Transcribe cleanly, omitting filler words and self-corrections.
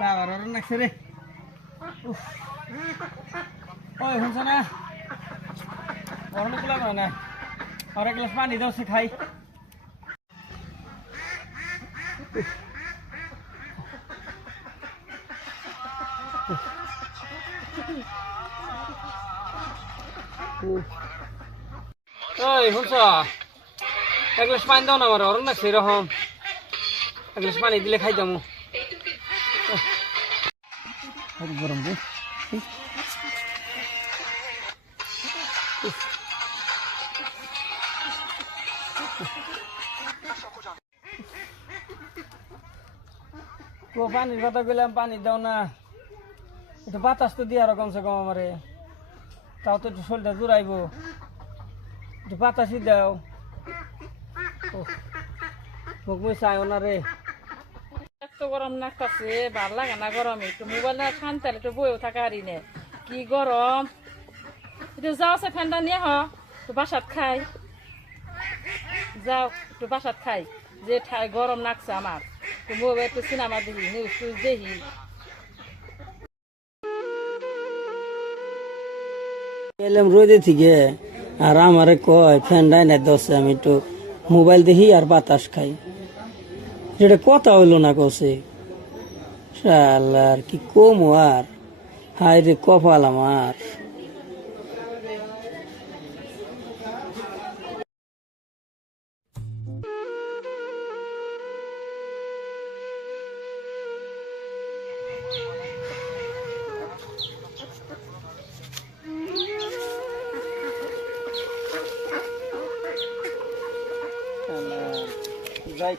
বাবার ওর নাকছে রে। ওই শুনছ না অনেকগুলো না আর এক গ্লাস পানি দাও সে খাই। ওই শুনছ এক গ্লাস পানি দাও না, আমার অরণ নাকছে এরকম, এক গ্লাস পানি দিলে খাই যাবো। গরম রে পানির কথা গেলাম, পানি দাও না, একটু বাতাস তো দিয়ে আরো কমসে কম আমারে, তাও তো একটু শরীরটা জোরাইব, একটু বাতাসই দাও। মুখ মুই চাইও না রে, এত গরম লাগতেছে, ভাল লাগে না গরমে। একটু মোবাইল না শান্তি একটু বইও থাকা হারি নে, কি গরম। একটু যাও সে ফ্যানটা নিয়ে একটু বাসাত খাই, যাও একটু বাসাত খাই, যে গরম লাগছে আমার। একটু মোবাইল একটু সিনেমা দেখি, নিউজ টিউজ দেখি। এলাম রোদে থেকে আর আমারে কয় ফ্যানটা না দশে, আমি একটু মোবাইল দেখি আর বাতাস খাই। যেটা কথা হইলো না কছে শালার, কি কম আর, হায় রে কপাল আমার। যাই